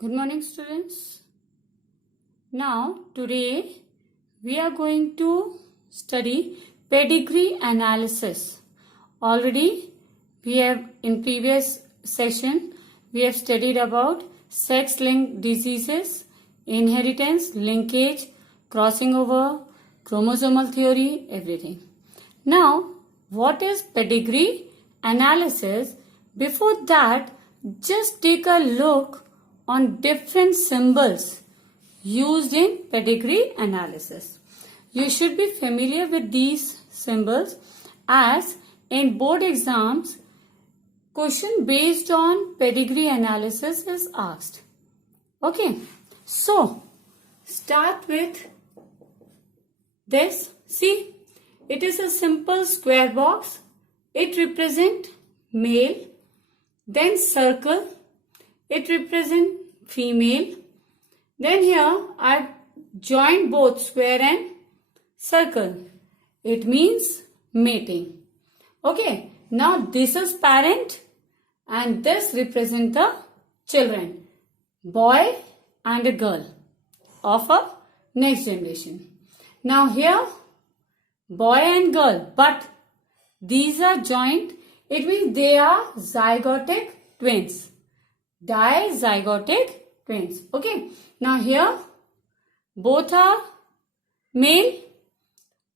Good morning, students. Now, today we are going to study pedigree analysis. Already, we have in previous session, we have studied about sex-linked diseases, inheritance, linkage, crossing over, chromosomal theory, everything. Now, what is pedigree analysis? Before that, just take a look on different symbols used in pedigree analysis. You should be familiar with these symbols as in board exams, question based on pedigree analysis is asked. Okay, so start with this. See, it is a simple square box. It represents male. Then circle. It represents female. Then here I have joined both square and circle. It means mating. Okay. Now this is parent and this represents the children. Boy and a girl of a next generation. Now here boy and girl, but these are joined. It means they are zygotic twins. Dizygotic twins. Okay. Now here both are male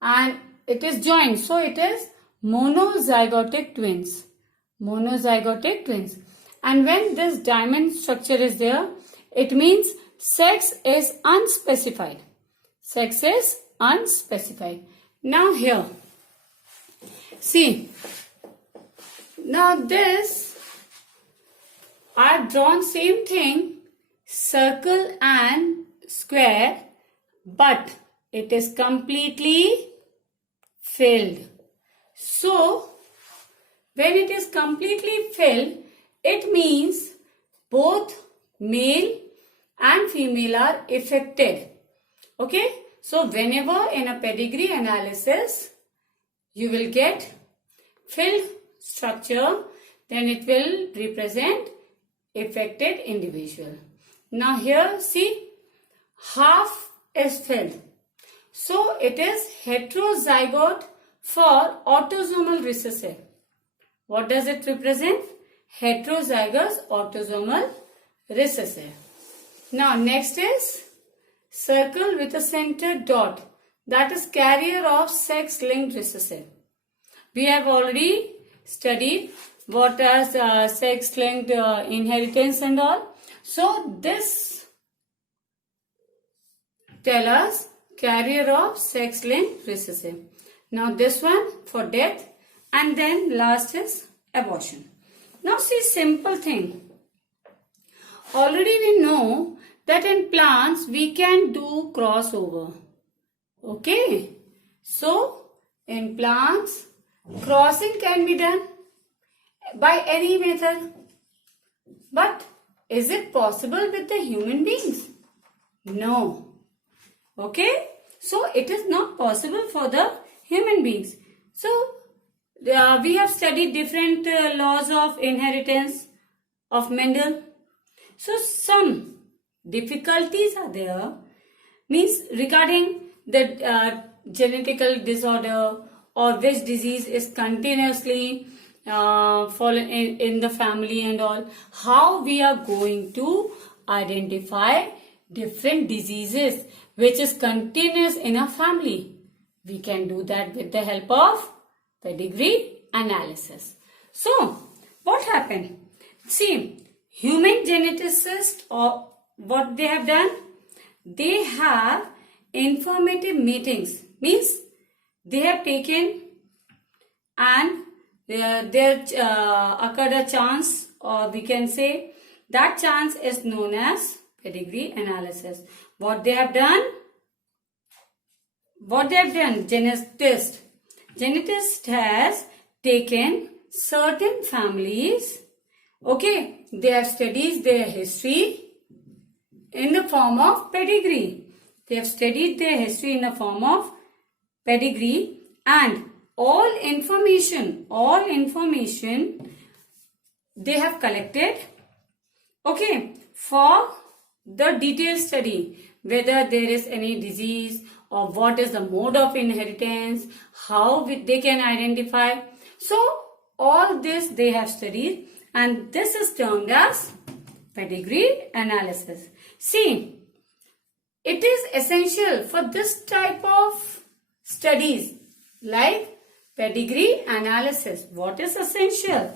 and it is joined. So it is monozygotic twins. Monozygotic twins. And when this diamond structure is there, it means sex is unspecified. Sex is unspecified. Now here, see, now this I've drawn same thing, circle and square, but it is completely filled. So, when it is completely filled, it means both male and female are affected. Okay? So, whenever in a pedigree analysis, you will get filled structure, then it will represent affected individual. Now here see, half is filled. So it is heterozygote for autosomal recessive. What does it represent? Heterozygous autosomal recessive. Now next is circle with a center dot. That is carrier of sex-linked recessive. We have already studied what are sex-linked inheritance and all. So this tell us carrier of sex-linked recessive. Now this one for death and then last is abortion. Now see, simple thing. Already we know that in plants we can do crossover. Okay. So in plants crossing can be done by any method. But is it possible with the human beings? No. Okay. So it is not possible for the human beings. So we have studied different laws of inheritance of Mendel. So some difficulties are there. Means regarding the genetical disorder or which disease is continuously fallen in the family and all. How we are going to identify different diseases which is continuous in a family. We can do that with the help of pedigree analysis. So, what happened? See, human geneticists, or what they have done? They have informative meetings. Means they have taken and there occurred a chance, or we can say that chance is known as pedigree analysis. What they have done? Genetist has taken certain families. Okay, they have studied their history in the form of pedigree. They have studied their history in the form of pedigree, and all information they have collected, okay, for the detailed study, whether there is any disease or what is the mode of inheritance, how they can identify. So all this they have studied, and this is termed as pedigree analysis. See, it is essential for this type of studies like pedigree analysis. What is essential?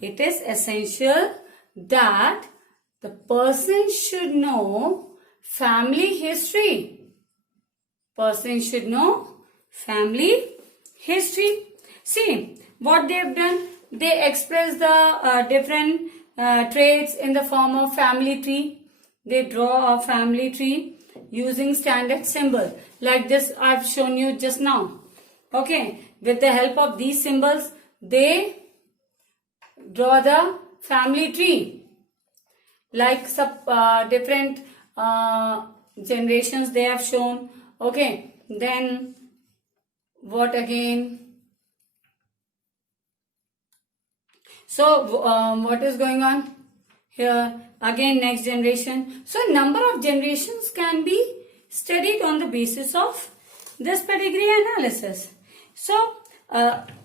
It is essential that the person should know family history. Person should know family history. See, what they have done, they express the different traits in the form of family tree. They draw a family tree using standard symbol like this I've shown you just now. Okay, with the help of these symbols, they draw the family tree. Like some different generations they have shown. Okay, then what again? So what is going on here? Again, next generation. So number of generations can be studied on the basis of this pedigree analysis. So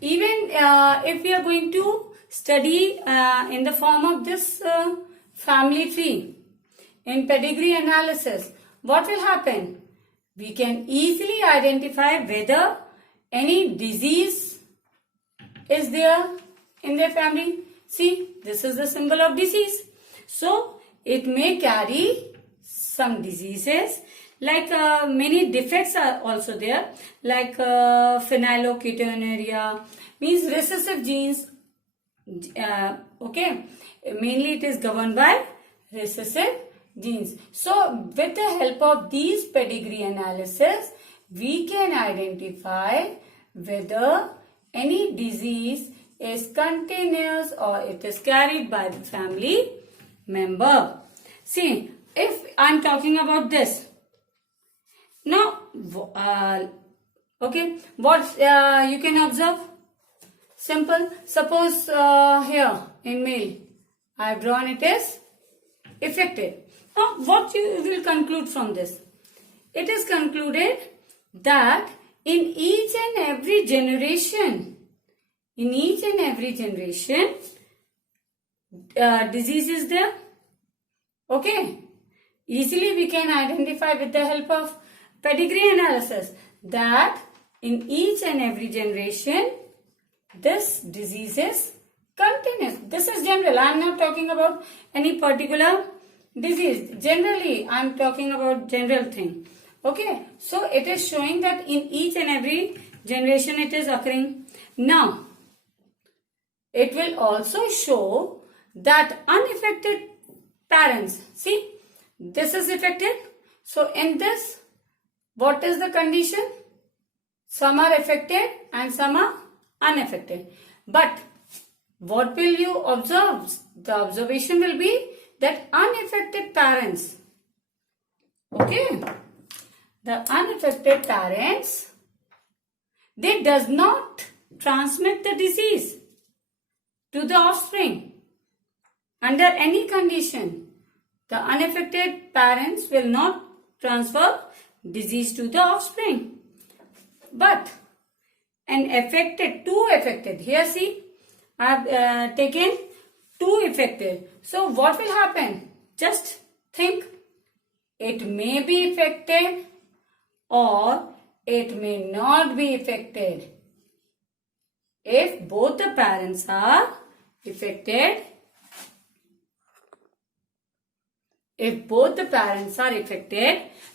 even if we are going to study in the form of this family tree in pedigree analysis, what will happen? We can easily identify whether any disease is there in their family. See, this is the symbol of disease. So it may carry some diseases, like many defects are also there, like phenylketonuria, means recessive genes. Okay, mainly it is governed by recessive genes. So with the help of these pedigree analysis, we can identify whether any disease is continuous or it is carried by the family member. See, if I am talking about this, now, okay, what you can observe? Simple. Suppose here in male, I have drawn it as affected. Now, what you will conclude from this? It is concluded that in each and every generation, disease is there. Okay. Easily we can identify with the help of pedigree analysis that in each and every generation this disease is continuous. This is general. I am not talking about any particular disease. Generally, I am talking about general thing. Okay. So it is showing that in each and every generation it is occurring. Now, it will also show that unaffected parents. See, this is affected. So in this, what is the condition? Some are affected and some are unaffected. But what will you observe? The observation will be that unaffected parents, okay, the unaffected parents, they does not transmit the disease to the offspring under any condition. The unaffected parents will not transfer disease to the offspring. But an affected, two affected. Here see, I have taken two affected. So what will happen? Just think. It may be affected or it may not be affected. If both the parents are affected,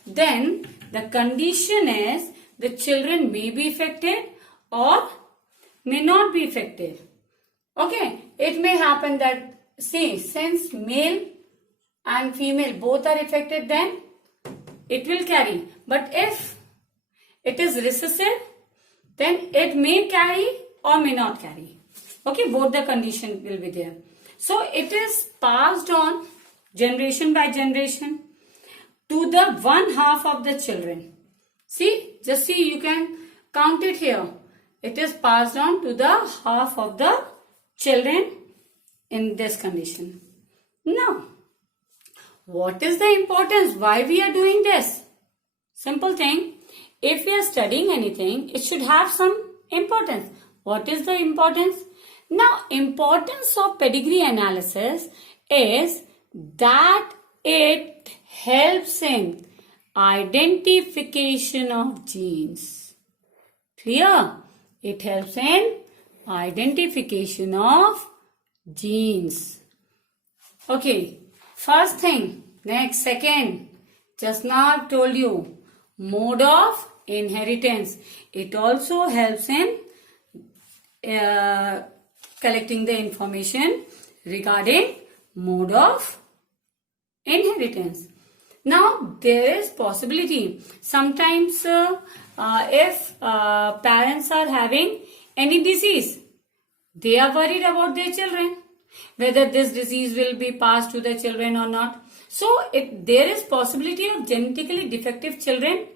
then the condition is the children may be affected or may not be affected. Okay, it may happen that, see, since male and female both are affected, then it will carry. But if it is recessive, then it may carry or may not carry. Okay, both the condition will be there. So it is passed on generation by generation to the one half of the children. See, just see, you can count it here. It is passed on to the half of the children in this condition. Now, what is the importance? Why we are doing this? Simple thing. If we are studying anything, it should have some importance. What is the importance? Now, importance of pedigree analysis is that it helps in identification of genes. Clear? It helps in identification of genes. Okay, first thing. Next, second. Just now I've told you, mode of inheritance. It also helps in collecting the information regarding mode of inheritance. Now, there is possibility. Sometimes if parents are having any disease, they are worried about their children, whether this disease will be passed to the children or not. So, there is possibility of genetically defective children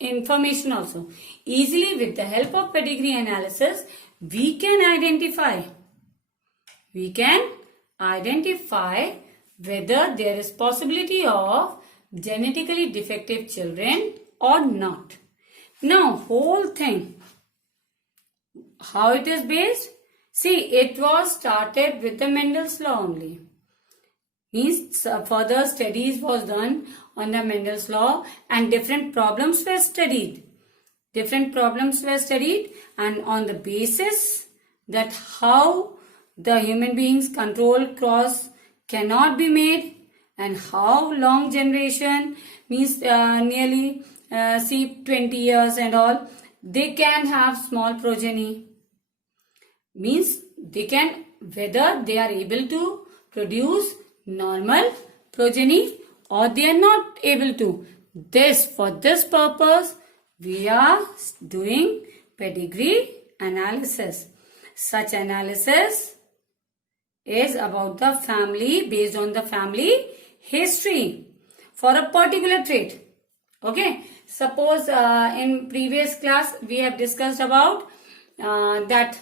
information also. Easily, with the help of pedigree analysis, we can identify whether there is possibility of genetically defective children or not. Now, whole thing, how it is based? See, it was started with the Mendel's law only. Means further studies was done on the Mendel's law and different problems were studied. And on the basis that how the human beings control cross cannot be made and how long generation means nearly 20 years and all, they can have small progeny. Means they can, whether they are able to produce normal progeny or they are not able to. For this purpose, we are doing pedigree analysis. Such analysis is about the family, based on the family history for a particular trait. Okay. Suppose in previous class we have discussed about that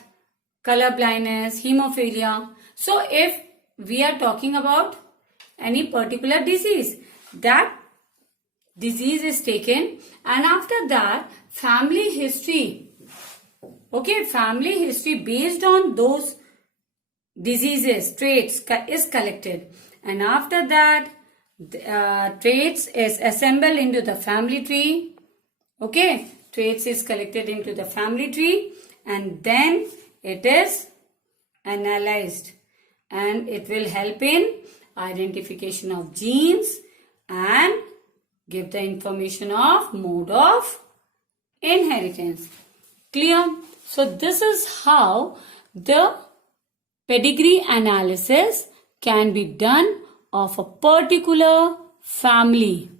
color blindness, hemophilia. So if we are talking about any particular disease, that disease is taken and after that family history, okay, family history based on those diseases, traits is collected and after that traits is assembled into the family tree. Okay, traits is collected into the family tree and then it is analyzed and it will help in identification of genes and give the information of mode of inheritance. Clear? So this is how the pedigree analysis can be done of a particular family.